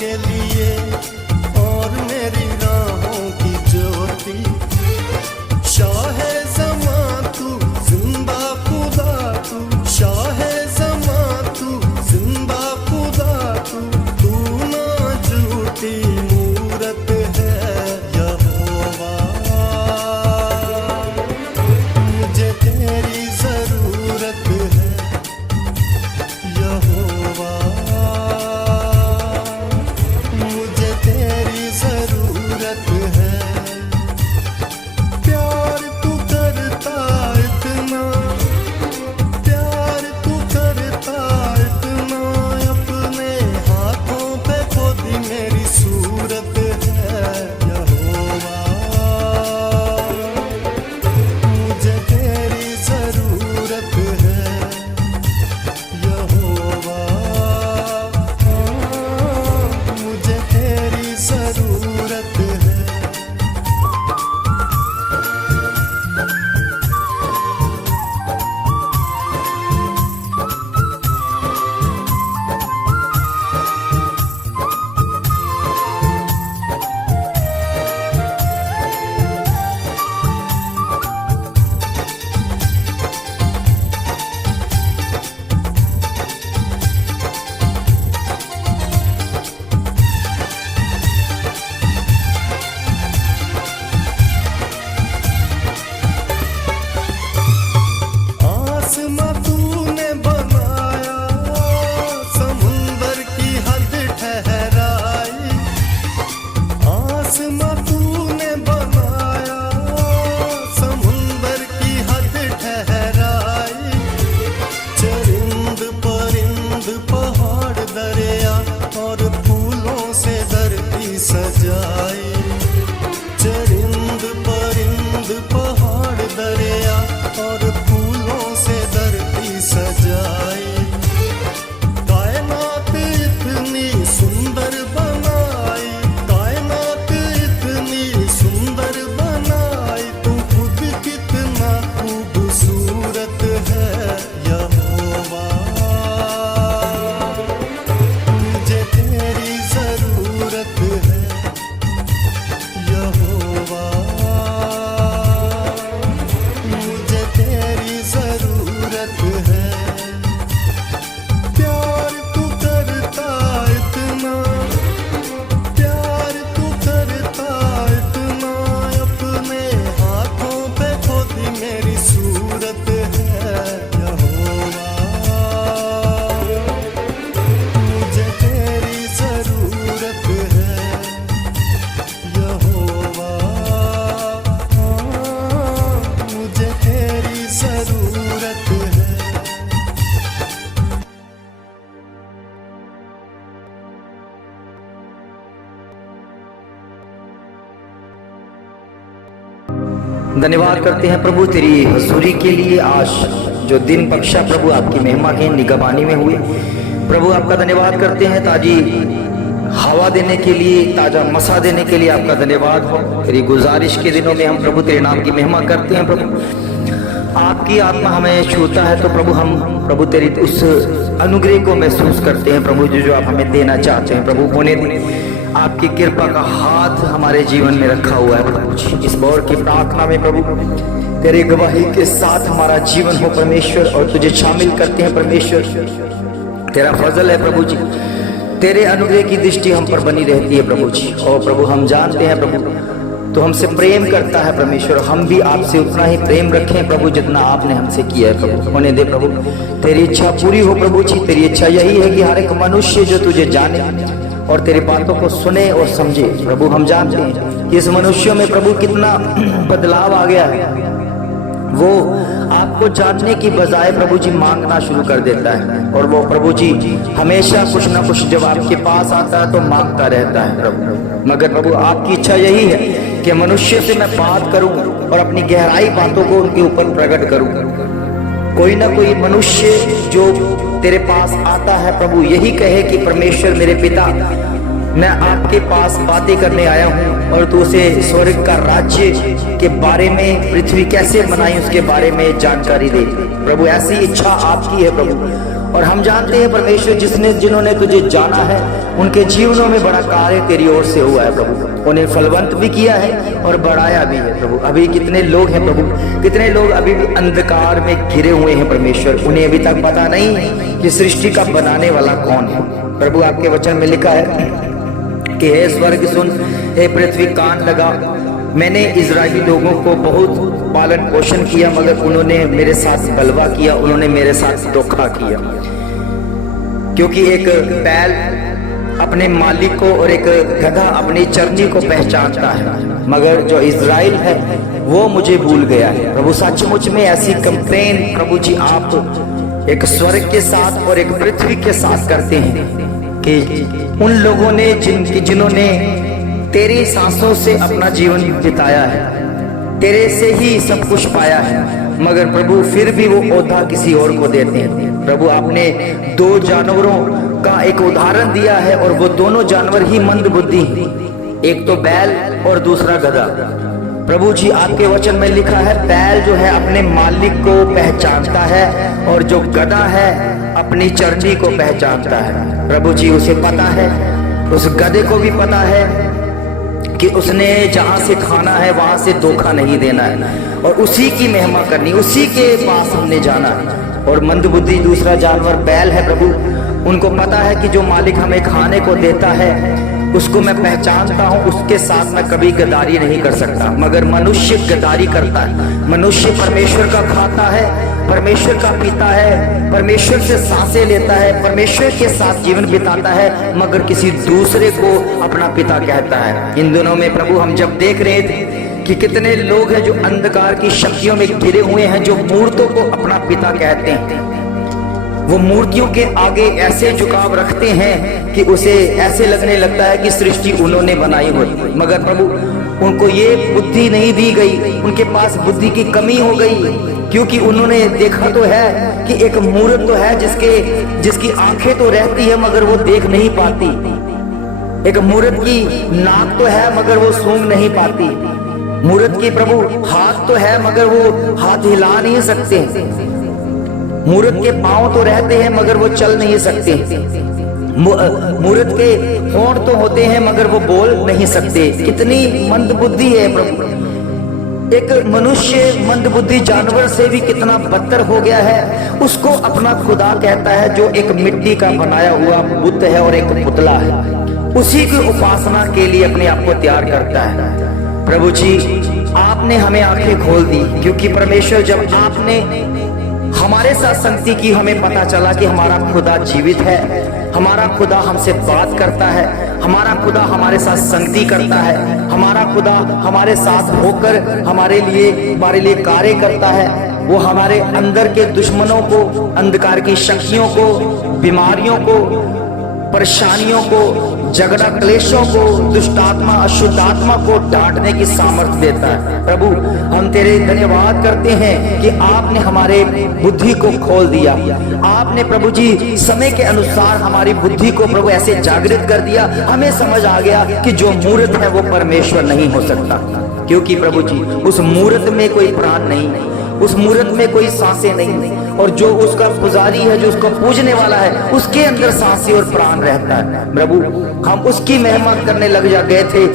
के लिए और मेरी राहों की ज्योति। शाहे ज़मां तू जिंदा खुदा तू, शाहे ज़मां तू जिंदा खुदा तू, तू ना झूठी मूरत है यहोवा। मुझे तेरी जरूरत है यहोवा, मुझे तेरी जरूरत है। प्यार तू करता इतना, प्यार तू करता इतना, अपने हाथों पे खोदी मेरी सूरत है यहोवा। मुझे तेरी जरूरत है यहोवा, मुझे तेरी जरूरत है। आसमां तूने बनाया, समुंदर की हद ठहराई। आसमां तूने बनाया, समुंदर की हद ठहराई। चरिंद परिंद पहाड़ दरिया और फूलों से धरती सजाई। चरिंद परिंद पहाड़ दरिया और फूलों से धरती सजाई। कायनात इतनी सुंदर बनाई, कायनात इतनी सुंदर बनाई, तू खुद कितना खूबसूरत है यहोवा। मुझे तेरी जरूरत है यहोवा, मुझे तेरी जरूरत है। प्यार तू करता इतना, प्यार तू करता इतना, अपने हाथों पे खोदी मेरी सूरत है यहोवा। मुझे तेरी जरूरत है यहोवा, मुझे तेरी जरूरत है। धन्यवाद करते हैं प्रभु तेरी हजूरी के लिए। आज जो दिन बख्शा प्रभु आपकी महिमा के निगरानी में हुए, प्रभु आपका धन्यवाद करते हैं। ताजी हवा देने के लिए, ताजा मसा देने के लिए आपका धन्यवाद हो। तेरी गुजारिश के दिनों में हम प्रभु तेरे नाम की महिमा करते हैं। प्रभु आपकी आत्मा हमें छूता है तो प्रभु हम प्रभु तेरी उस अनुग्रह को महसूस करते हैं प्रभु, जो आप हमें देना चाहते हैं प्रभु होने दें। आपकी कृपा का हाथ हमारे जीवन में रखा हुआ है प्रभु जी। इस बौर की प्रार्थना में प्रभु तेरी गवाही के साथ हमारा जीवन हो परमेश्वर, और तुझे शामिल करते हैं परमेश्वर। तेरा फजल है प्रभु जी, तेरे अनुग्रह की दृष्टि हम पर बनी रहती है प्रभु जी। और प्रभु हम जानते हैं प्रभु तो हमसे प्रेम करता है परमेश्वर, हम भी आपसे उतना ही प्रेम रखें प्रभु जितना आपने हमसे किया है प्रभु। होने दे प्रभु, तेरी इच्छा पूरी हो प्रभु जी। तेरी इच्छा यही है कि हर एक मनुष्य जो तुझे जाने और तेरी बातों को सुने और समझे प्रभु। हम जानते हैं कि इस मनुष्यों में प्रभु कितना बदलाव आ गया है। वो आपको जानने की बजाय प्रभु जी मांगना शुरू कर देता है, और वो प्रभु जी हमेशा कुछ ना कुछ जब आपके पास आता है तो मांगता रहता है प्रभु। मगर प्रभु आपकी इच्छा यही है कि मनुष्य से मैं बात करूं और अपनी गहराई बातों को उनके ऊपर प्रकट करूं। कोई ना कोई मनुष्य जो तेरे पास आता है प्रभु यही कहे कि परमेश्वर मेरे पिता, मैं आपके पास बातें करने आया हूँ और तू उसे स्वर्ग का राज्य के बारे में, पृथ्वी कैसे बनाई उसके बारे में जानकारी दे। प्रभु ऐसी इच्छा आपकी है प्रभु, और हम जानते हैं परमेश्वर जिन्होंने तुझे जाना है उनके जीवनों में बड़ा कार्य तेरी ओर से हुआ है प्रभु। उन्हें फलवंत भी किया है और बढ़ाया भी है प्रभु। अभी कितने लोग हैं प्रभु, कितने लोग अभी भी अंधकार में घिरे हुए हैं परमेश्वर, उन्हें अभी तक पता नहीं कि सृष्टि का बनाने वाला कौन है प्रभु। आपके वचन में लिखा है कि हे स्वर्ग सुन, हे पृथ्वी कान लगा। मैंने इजरायली लोगों को बहुत पालन पोषण किया मगर उन्होंने मेरे साथ बलवा किया, उन्होंने मेरे साथ धोखा किया। क्योंकि एक बैल अपने मालिक को और एक गधा अपनी चरनी को पहचानता है, मगर जो इजराइल है वो मुझे भूल गया है प्रभु। सचमुच में ऐसी कंपेन प्रभु जी आप एक स्वर्ग के साथ और एक पृथ्वी के साथ करते हैं कि उन लोगों ने जिन्होंने तेरी सांसों से अपना जीवन बिताया है, तेरे से ही सब कुछ पाया है, मगर प्रभु फिर भी वो ओहदा किसी और को देते हैं प्रभु। आपने दो जानवरों का एक उदाहरण दिया है और वो दोनों जानवर ही मंद बुद्धि हैं, एक तो बैल और दूसरा गधा। प्रभु जी आपके वचन में लिखा है बैल जो है अपने मालिक को पहचानता है और जो गधा है अपनी चरनी को पहचानता है प्रभु जी। उसे पता है, उस गधे को भी पता है कि उसने जहां से खाना है वहां से धोखा नहीं देना है और उसी की महिमा करनी, उसी के पास हमने जाना है। और मंदबुद्धि दूसरा जानवर बैल है प्रभु, उनको पता है कि जो मालिक हमें खाने को देता है उसको मैं पहचानता हूँ, उसके साथ मैं कभी गद्दारी नहीं कर सकता। मगर मनुष्य गद्दारी करता है, मनुष्य परमेश्वर का खाता है, परमेश्वर का पीता है, परमेश्वर से सांसें लेता है, परमेश्वर के साथ जीवन बिताता है, मगर किसी दूसरे को अपना पिता कहता है। इन दिनों में प्रभु हम जब देख रहे थे कि कितने लोग हैं जो अंधकार की शक्तियों में घिरे हुए हैं, जो मूर्तों को अपना पिता कहते हैं, वो मूर्तियों के आगे ऐसे झुकाव रखते हैं कि उसे ऐसे लगने लगता है कि सृष्टि उन्होंने बनाई हो। मगर प्रभु उनको ये बुद्धि नहीं दी गई, उनके पास बुद्धि की कमी हो गई, क्योंकि उन्होंने देखा तो है कि एक मूर्त तो है जिसकी आंखें तो रहती है मगर वो देख नहीं पाती, एक मूर्त की नाक तो है मगर वो सूंघ नहीं पाती, मूर्त की प्रभु हाथ तो है मगर वो हाथ हिला नहीं सकते, मूर्त के पांव तो रहते हैं मगर वो चल नहीं सकते, मूर्त के होंठ तो होते हैं मगर वो बोल नहीं सकते। कितनी मंदबुद्धि है प्रभु। एक मनुष्य मंदबुद्धि जानवर से भी कितना बदतर हो गया है, उसको अपना खुदा कहता है जो एक मिट्टी का बनाया हुआ बुत है और एक पुतला है, उसी की उपासना के लिए अपने आप को तैयार करता है। प्रभु जी आपने हमें आंखें खोल दी, क्योंकि परमेश्वर जब आपने हमारे साथ संगति की, हमें पता चला कि हमारा खुदा जीवित है, हमारा खुदा हमसे बात करता है, हमारा खुदा हमारे साथ संगति करता है, हमारा खुदा हमारे साथ होकर हमारे लिए कार्य करता है। वो हमारे अंदर के दुश्मनों को, अंधकार की शक्तियों को, बीमारियों को, परेशानियों को, झगड़ा क्लेशों को, दुष्टात्मा अशुद्ध आत्मा को डांटने की सामर्थ्य देता है। प्रभु हम तेरे धन्यवाद करते हैं कि आपने हमारे बुद्धि को खोल दिया, आपने प्रभु जी समय के अनुसार हमारी बुद्धि को प्रभु ऐसे जागृत कर दिया, हमें समझ आ गया कि जो मूर्त है वो परमेश्वर नहीं हो सकता, क्योंकि प्रभु जी उस मूर्त में कोई प्राण नहीं, उस मूर्त में कोई सांसें नहीं, और जो उसका पुजारी है, जो उसको पूजने वाला है, उसके अंदर सांसें और प्राण रहता है। प्रभु हम उसकी महिमा करने लग गए थे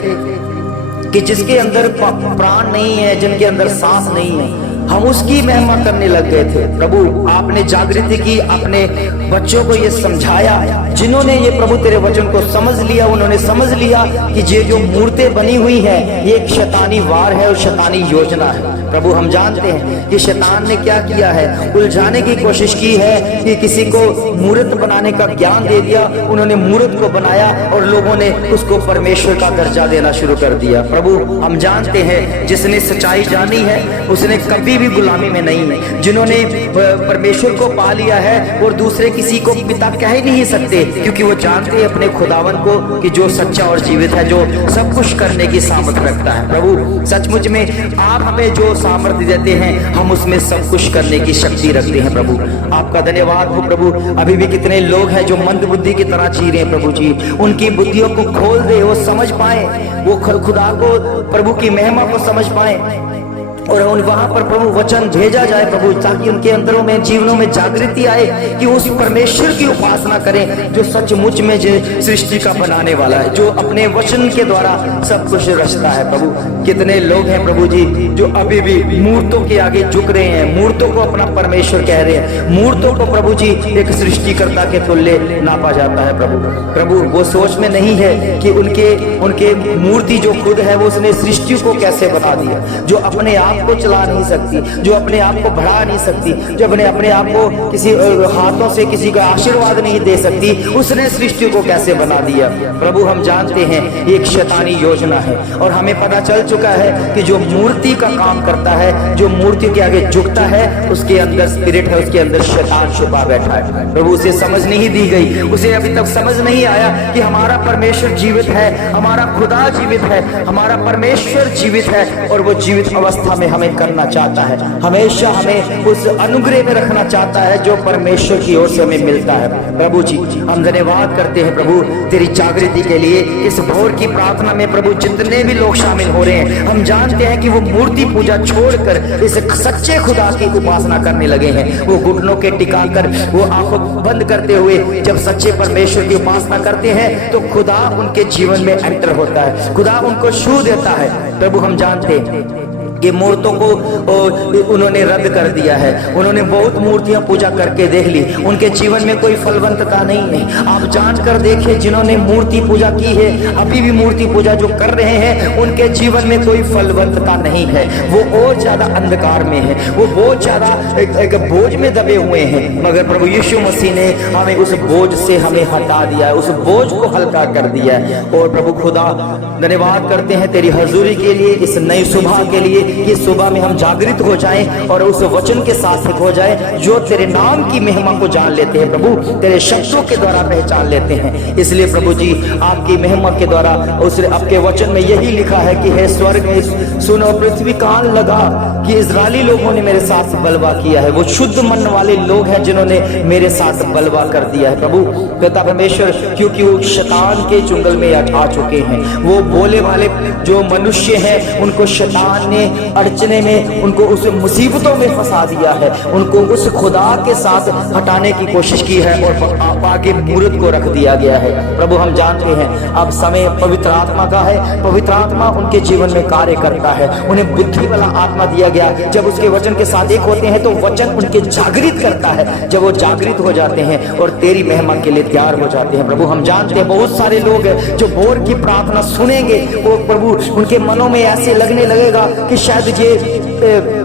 कि जिसके अंदर प्राण नहीं है, जिनके अंदर सांस नहीं है, हम उसकी महिमा करने लग गए थे। प्रभु आपने जागृति की, अपने बच्चों को ये समझाया, जिन्होंने ये प्रभु तेरे वचन को समझ लिया, उन्होंने समझ लिया कि ये जो मूर्तें बनी हुई है ये एक शैतानी वार है और शैतानी योजना है। प्रभु हम जानते हैं कि शैतान ने क्या किया है, उलझाने की कोशिश की है कि किसी को मूर्त बनाने का ज्ञान दे दिया, उन्होंने मूर्त को बनाया और लोगों ने उसको परमेश्वर का दर्जा देना शुरू कर दिया। प्रभु हम जानते हैं जिसने सच्चाई जानी है उसने कभी भी गुलामी में नहीं है, जिन्होंने परमेश्वर को पा लिया है और दूसरे किसी को पिता कह ही नहीं सकते, क्योंकि वो जानते हैं अपने खुदावन को कि जो सच्चा और जीवित है, जो सब कुछ करने की सामर्थ्य रखता है। प्रभु सचमुच में आप हमें जो सामर्थ्य देते हैं हम उसमें सब कुछ करने की शक्ति रखते हैं। प्रभु आपका धन्यवाद हो। प्रभु अभी भी कितने लोग हैं जो मंद बुद्धि की तरह जी रहे हैं, प्रभु जी उनकी बुद्धियों को खोल दे, वो समझ पाए, वो खुदा को, प्रभु की महिमा को समझ पाए। और वहां पर प्रभु वचन भेजा जाए प्रभु, ताकि उनके अंदरों में जीवनों में जागृति आए कि उस परमेश्वर की उपासना करें जो सचमुच में जो सृष्टि का बनाने वाला है, जो अपने वचन के द्वारा सब कुछ रचता है। प्रभु कितने लोग हैं प्रभु जी जो अभी भी मूर्तों के आगे झुक रहे हैं, मूर्तों को अपना परमेश्वर कह रहे हैं, मूर्तों को प्रभु जी एक सृष्टिकर्ता के तुल्य नापा जाता है। प्रभु वो सोच में नहीं है कि उनके मूर्ति जो खुद है वो उसने सृष्टि को कैसे बना दिया, जो अपने आप को चला नहीं सकती, जो अपने आप को बढ़ा नहीं सकती, जो अपने आप को किसी हाथों से किसी का आशीर्वाद नहीं दे सकती, उसने सृष्टि को कैसे बना दिया। प्रभु हम जानते हैं एक शैतानी योजना है और हमें पता चल चुका है कि जो मूर्ति का काम करता है, जो मूर्ति के आगे झुकता है, उसके अंदर स्पिरिट है, उसके अंदर शैतान छुपा बैठा है। प्रभु उसे समझ नहीं दी गई, उसे अभी तक समझ नहीं आया कि हमारा परमेश्वर जीवित है, हमारा खुदा जीवित है, हमारा परमेश्वर जीवित है और वो जीवित अवस्था में हमें करना चाहता है, हमेशा हमें उस अनुग्रह में रखना चाहता है जो परमेश्वर की ओर से हमें मिलता है। प्रभु जी हम धन्यवाद करते हैं प्रभु तेरी जागृति के लिए। इस भोर की प्रार्थना में प्रभु जितने भी लोग शामिल हो रहे हैं, हम जानते हैं कि वो मूर्ति पूजा छोड़कर इस सच्चे खुदा की उपासना करने लगे हैं। वो घुटनों के टिकाकर, वो आंखों बंद करते हुए जब सच्चे परमेश्वर की उपासना करते हैं तो खुदा उनके जीवन में एंटर होता है, खुदा उनको छू देता है। प्रभु हम जानते हैं कि मूर्तों को उन्होंने रद्द कर दिया है, उन्होंने बहुत मूर्तियां पूजा करके देख ली, उनके जीवन में कोई फलवंतता नहीं है। आप जानकर देखिए जिन्होंने मूर्ति पूजा की है, अभी भी मूर्ति पूजा जो कर रहे हैं, उनके जीवन में कोई फलवंतता नहीं है, वो और ज्यादा अंधकार में है, वो बहुत ज्यादा एक बोझ में दबे हुए हैं। मगर प्रभु यीशु मसीह ने हमें उस बोझ से हमें हटा दिया है, उस बोझ को हल्का कर दिया है। और प्रभु खुदा धन्यवाद करते हैं तेरी हजूरी के लिए, इस नई सुबह के लिए कि सुबह में हम जागृत हो जाएं और उस वचन के साथ हो जाए जो तेरे नाम की महिमा को जान लेते हैं प्रभु, तेरे शब्दों के द्वारा पहचान लेते हैं। इसलिए प्रभु जी आपकी महिमा के द्वारा उस आपके वचन में यही लिखा है कि हे स्वर्ग में सुनो, पृथ्वी कान लगा कि इजरायली लोगों ने मेरे साथ बलवा किया है। वो शुद्ध मन वाले लोग हैं जिन्होंने मेरे साथ बलवा कर दिया है प्रभु पिता परमेश्वर, क्योंकि वो शैतान के चुंगल में आ चुके हैं। वो बोले वाले जो मनुष्य हैं उनको शैतान ने अड़चने में, उनको उस मुसीबतों में फंसा दिया है, उनको उस खुदा के साथ हटाने की कोशिश की है और आगे मूर्त को रख दिया गया है। प्रभु हम जानते हैं अब समय पवित्र आत्मा का है, पवित्र आत्मा उनके जीवन में कार्य करता है, उन्हें बुद्धि वाला आत्मा दिया गया। जब उसके वचन के साथ एक होते हैं तो वचन उनके जागृत करता है, जब वो जागृत हो जाते हैं और तेरी महिमा के लिए तैयार हो जाते हैं। प्रभु हम जानते हैं बहुत सारे लोग हैं जो भोर की प्रार्थना सुनेंगे, वो प्रभु उनके मनों में ऐसे लगने लगेगा कि शायद ये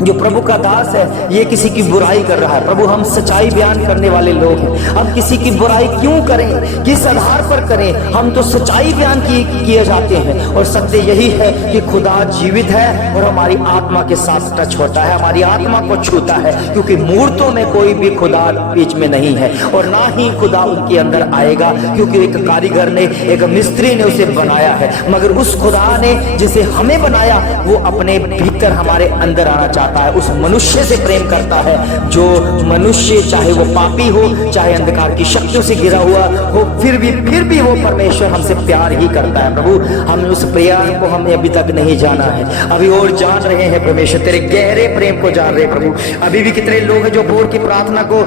जो प्रभु का दास है ये किसी की बुराई कर रहा है। प्रभु हम सच्चाई बयान करने वाले लोग हैं, हम किसी की बुराई क्यों करें, किस आधार पर करें, हम तो सच्चाई बयान किए जाते हैं। और सत्य यही है कि खुदा जीवित है और हमारी आत्मा के साथ टच होता है, हमारी आत्मा को छूता है, क्योंकि मूर्तों में कोई भी खुदा बीच में नहीं है और ना ही खुदा उनके अंदर आएगा, क्योंकि एक कारीगर ने, एक मिस्त्री ने उसे बनाया है। मगर उस खुदा ने जिसे हमें बनाया वो अपने भीतर हमारे अंदर आना चाहता है, उस मनुष्य से प्रेम करता है। जो मनुष्य चाहे वो पापी हो, चाहे अंधकार की शक्तियों से घिरा हुआ हो, फिर भी वो परमेश्वर हमसे प्यार ही करता है। प्रभु हम उस प्यार को हमने अभी तक नहीं जाना है, अभी और जान रहे हैं परमेश्वर, तेरे गहरे प्रेम को जान रहे हैं प्रभु। अभी भी कितने लोग हैं जो भोर की प्रार्थना को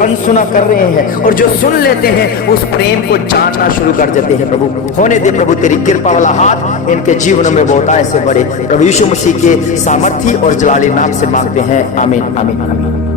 अनसुना कर रहे हैं और जो सुन लेते हैं उस प्रेम को जानना शुरू कर देते हैं। प्रभु होने दे प्रभु, तेरी कृपा वाला हाथ इनके जीवनों में बहुतायत से बढ़े। प्रभु यीशु मसीह के सामर्थी और जलाली नाम से मांगते हैं, आमीन आमीन आमीन।